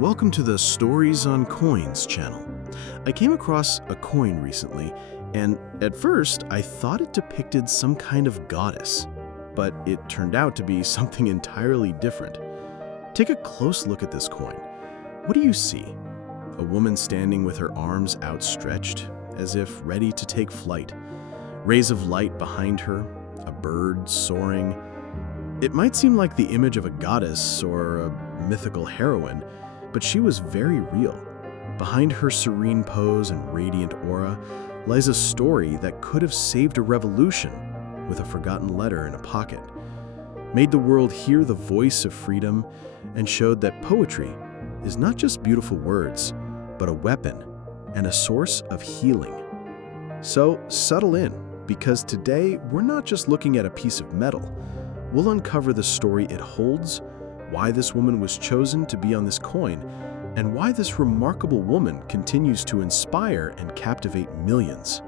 Welcome to the Stories on Coins channel. I came across a coin recently, and at first I thought it depicted some kind of goddess, but it turned out to be something entirely different. Take a close look at this coin. What do you see? A woman standing with her arms outstretched, as if ready to take flight. Rays of light behind her, a bird soaring. It might seem like the image of a goddess or a mythical heroine, but she was very real. Behind her serene pose and radiant aura lies a story that could have saved a revolution with a forgotten letter in a pocket, made the world hear the voice of freedom, and showed that poetry is not just beautiful words, but a weapon and a source of healing. So settle in, because today we're not just looking at a piece of metal. We'll uncover the story it holds, why this woman was chosen to be on this coin, and why this remarkable woman continues to inspire and captivate millions.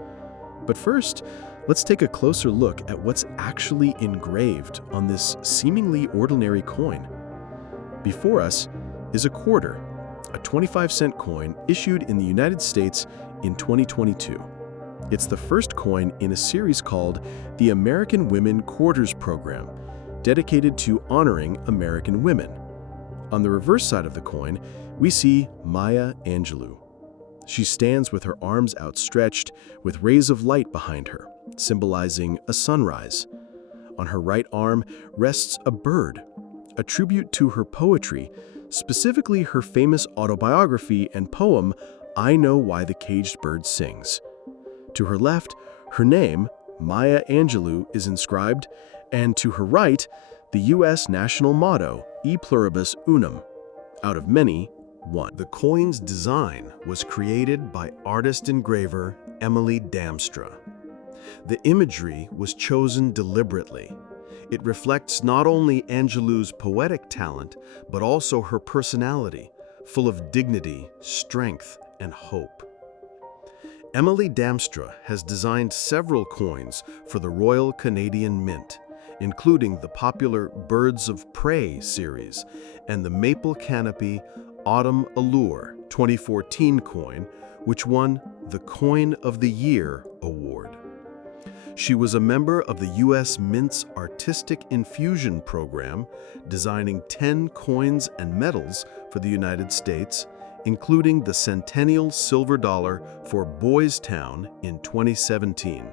But first, let's take a closer look at what's actually engraved on this seemingly ordinary coin. Before us is a quarter, a 25-cent coin issued in the United States in 2022. It's the first coin in a series called the American Women Quarters Program, dedicated to honoring American women. On the reverse side of the coin, we see Maya Angelou. She stands with her arms outstretched, with rays of light behind her, symbolizing a sunrise. On her right arm rests a bird, a tribute to her poetry, specifically her famous autobiography and poem, I Know Why the Caged Bird Sings. To her left, her name, Maya Angelou, is inscribed, and to her right, the U.S. national motto, E pluribus unum, out of many, one. The coin's design was created by artist-engraver Emily Damstra. The imagery was chosen deliberately. It reflects not only Angelou's poetic talent, but also her personality, full of dignity, strength, and hope. Emily Damstra has designed several coins for the Royal Canadian Mint, including the popular Birds of Prey series and the Maple Canopy Autumn Allure 2014 coin, which won the Coin of the Year award. She was a member of the U.S. Mint's Artistic Infusion program, designing 10 coins and medals for the United States, including the Centennial Silver Dollar for Boys Town in 2017.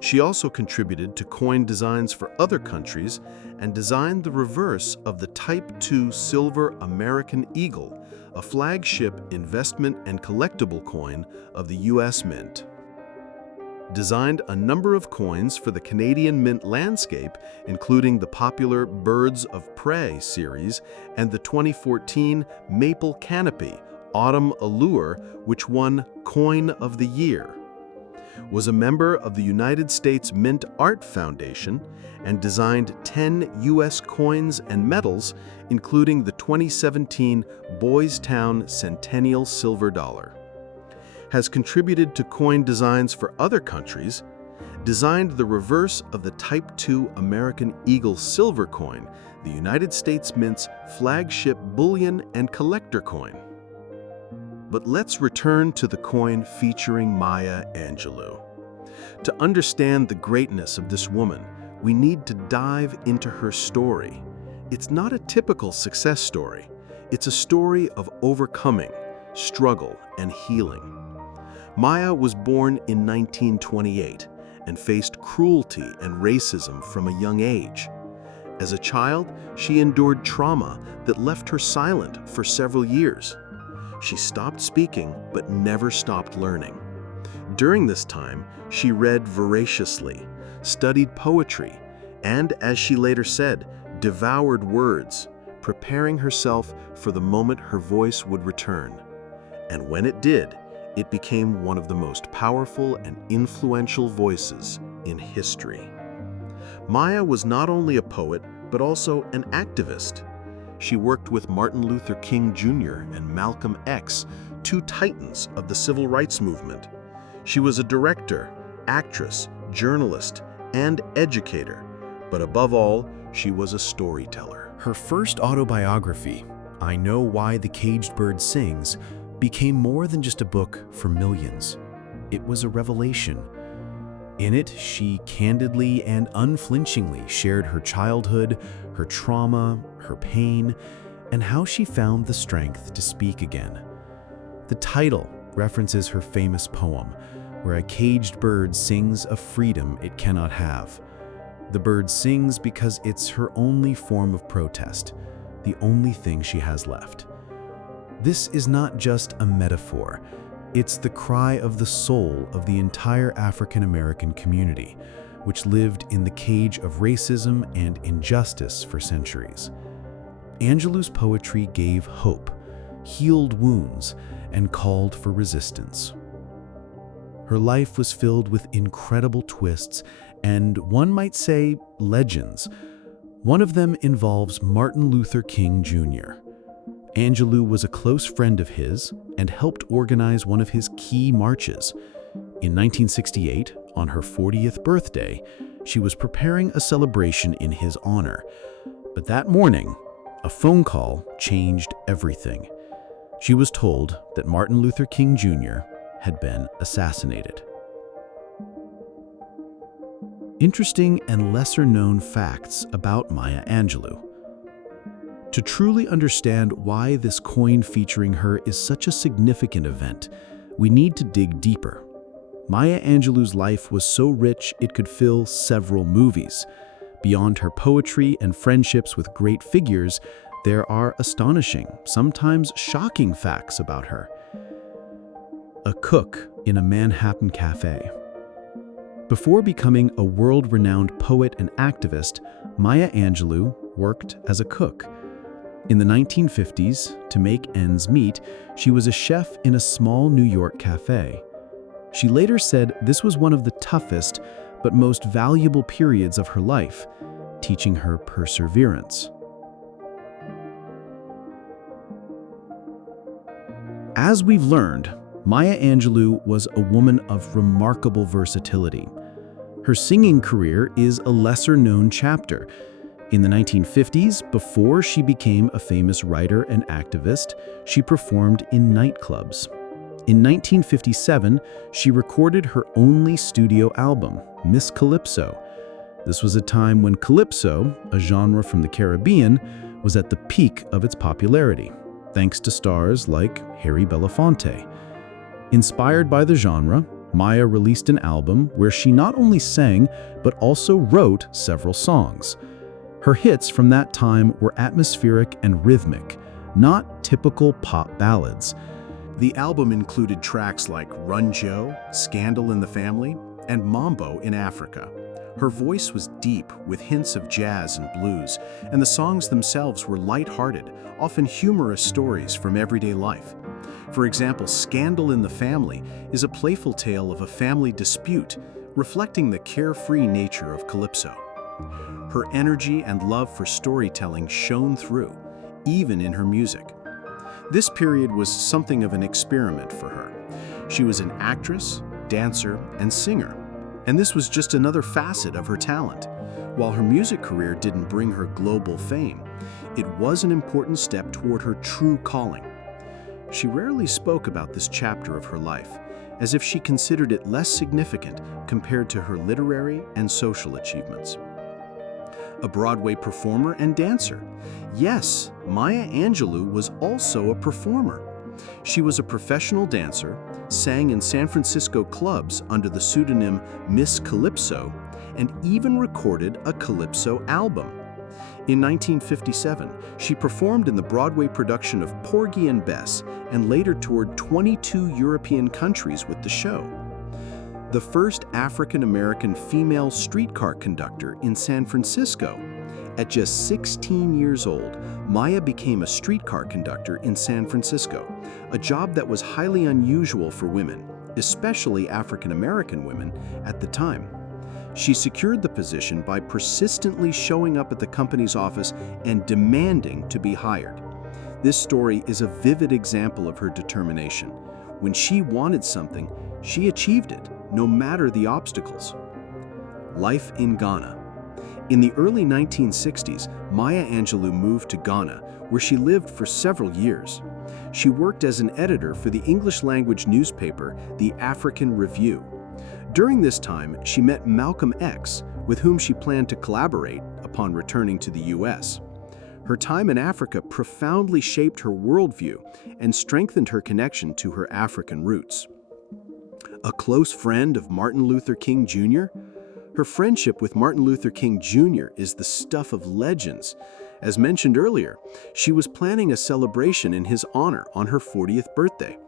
She also contributed to coin designs for other countries and designed the reverse of the Type II Silver American Eagle, a flagship investment and collectible coin of the U.S. Mint. Designed a number of coins for the Canadian Mint landscape, including the popular Birds of Prey series and the 2014 Maple Canopy Autumn Allure, which won Coin of the Year. Was a member of the United States Mint Art Foundation and designed 10 U.S. coins and medals, including the 2017 Boys Town Centennial Silver Dollar. Has contributed to coin designs for other countries, designed the reverse of the Type II American Eagle Silver coin, the United States Mint's flagship bullion and collector coin. But let's return to the coin featuring Maya Angelou. To understand the greatness of this woman, we need to dive into her story. It's not a typical success story. It's a story of overcoming, struggle, and healing. Maya was born in 1928 and faced cruelty and racism from a young age. As a child, she endured trauma that left her silent for several years. She stopped speaking, but never stopped learning. During this time, she read voraciously, studied poetry, and, as she later said, devoured words, preparing herself for the moment her voice would return. And when it did, it became one of the most powerful and influential voices in history. Maya was not only a poet, but also an activist. She worked with Martin Luther King Jr. and Malcolm X, two titans of the civil rights movement. She was a director, actress, journalist, and educator, but above all, she was a storyteller. Her first autobiography, I Know Why the Caged Bird Sings became more than just a book for millions. It was a revelation. In it, she candidly and unflinchingly shared her childhood, her trauma, her pain, and how she found the strength to speak again. The title references her famous poem, where a caged bird sings of freedom it cannot have. The bird sings because it's her only form of protest, the only thing she has left. This is not just a metaphor. It's the cry of the soul of the entire African American community, which lived in the cage of racism and injustice for centuries. Angelou's poetry gave hope, healed wounds, and called for resistance. Her life was filled with incredible twists and, one might say, legends. One of them involves Martin Luther King Jr. Angelou was a close friend of his and helped organize one of his key marches. In 1968, on her 40th birthday, she was preparing a celebration in his honor. But that morning, a phone call changed everything. She was told that Martin Luther King Jr. had been assassinated. Interesting and lesser-known facts about Maya Angelou. To truly understand why this coin featuring her is such a significant event, we need to dig deeper. Maya Angelou's life was so rich it could fill several movies. Beyond her poetry and friendships with great figures, there are astonishing, sometimes shocking facts about her. A cook in a Manhattan cafe. Before becoming a world-renowned poet and activist, Maya Angelou worked as a cook. In the 1950s, to make ends meet, she was a chef in a small New York cafe. She later said this was one of the toughest but most valuable periods of her life, teaching her perseverance. As we've learned, Maya Angelou was a woman of remarkable versatility. Her singing career is a lesser-known chapter. In the 1950s, before she became a famous writer and activist, she performed in nightclubs. In 1957, she recorded her only studio album, Miss Calypso. This was a time when calypso, a genre from the Caribbean, was at the peak of its popularity, thanks to stars like Harry Belafonte. Inspired by the genre, Maya released an album where she not only sang, but also wrote several songs. Her hits from that time were atmospheric and rhythmic, not typical pop ballads. The album included tracks like Run Joe, Scandal in the Family, and Mambo in Africa. Her voice was deep with hints of jazz and blues, and the songs themselves were light-hearted, often humorous stories from everyday life. For example, Scandal in the Family is a playful tale of a family dispute, reflecting the carefree nature of calypso. Her energy and love for storytelling shone through, even in her music. This period was something of an experiment for her. She was an actress, dancer, and singer, and this was just another facet of her talent. While her music career didn't bring her global fame, it was an important step toward her true calling. She rarely spoke about this chapter of her life, as if she considered it less significant compared to her literary and social achievements. A Broadway performer and dancer. Yes, Maya Angelou was also a performer. She was a professional dancer, sang in San Francisco clubs under the pseudonym Miss Calypso, and even recorded a calypso album. In 1957, she performed in the Broadway production of Porgy and Bess and later toured 22 European countries with the show. The first African-American female streetcar conductor in San Francisco. At just 16 years old, Maya became a streetcar conductor in San Francisco, a job that was highly unusual for women, especially African-American women, at the time. She secured the position by persistently showing up at the company's office and demanding to be hired. This story is a vivid example of her determination. When she wanted something, she achieved it, no matter the obstacles. Life in Ghana. In the early 1960s, Maya Angelou moved to Ghana, where she lived for several years. She worked as an editor for the English-language newspaper, the African Review. During this time, she met Malcolm X, with whom she planned to collaborate upon returning to the U.S. Her time in Africa profoundly shaped her worldview and strengthened her connection to her African roots. A close friend of Martin Luther King Jr., her friendship with Martin Luther King Jr. is the stuff of legends. As mentioned earlier, she was planning a celebration in his honor on her 40th birthday.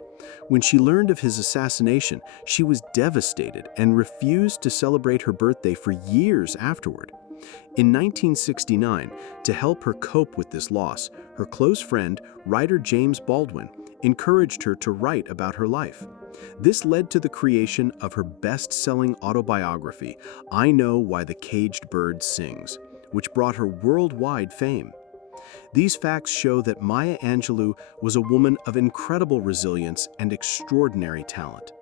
When she learned of his assassination, she was devastated and refused to celebrate her birthday for years afterward. In 1969, to help her cope with this loss, her close friend, writer James Baldwin, encouraged her to write about her life. This led to the creation of her best-selling autobiography, I Know Why the Caged Bird Sings, which brought her worldwide fame. These facts show that Maya Angelou was a woman of incredible resilience and extraordinary talent.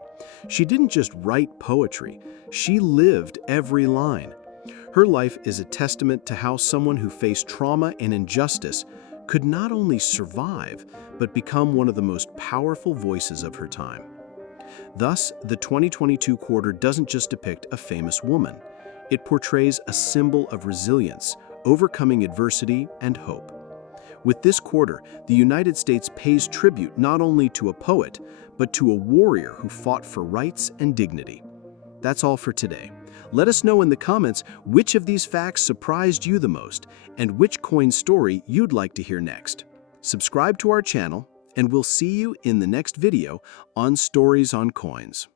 She didn't just write poetry, she lived every line. Her life is a testament to how someone who faced trauma and injustice could not only survive, but become one of the most powerful voices of her time. Thus, the 2022 quarter doesn't just depict a famous woman. It portrays a symbol of resilience, overcoming adversity, and hope. With this quarter, the United States pays tribute not only to a poet, but to a warrior who fought for rights and dignity. That's all for today. Let us know in the comments which of these facts surprised you the most and which coin story you'd like to hear next. Subscribe to our channel, and we'll see you in the next video on Stories on Coins.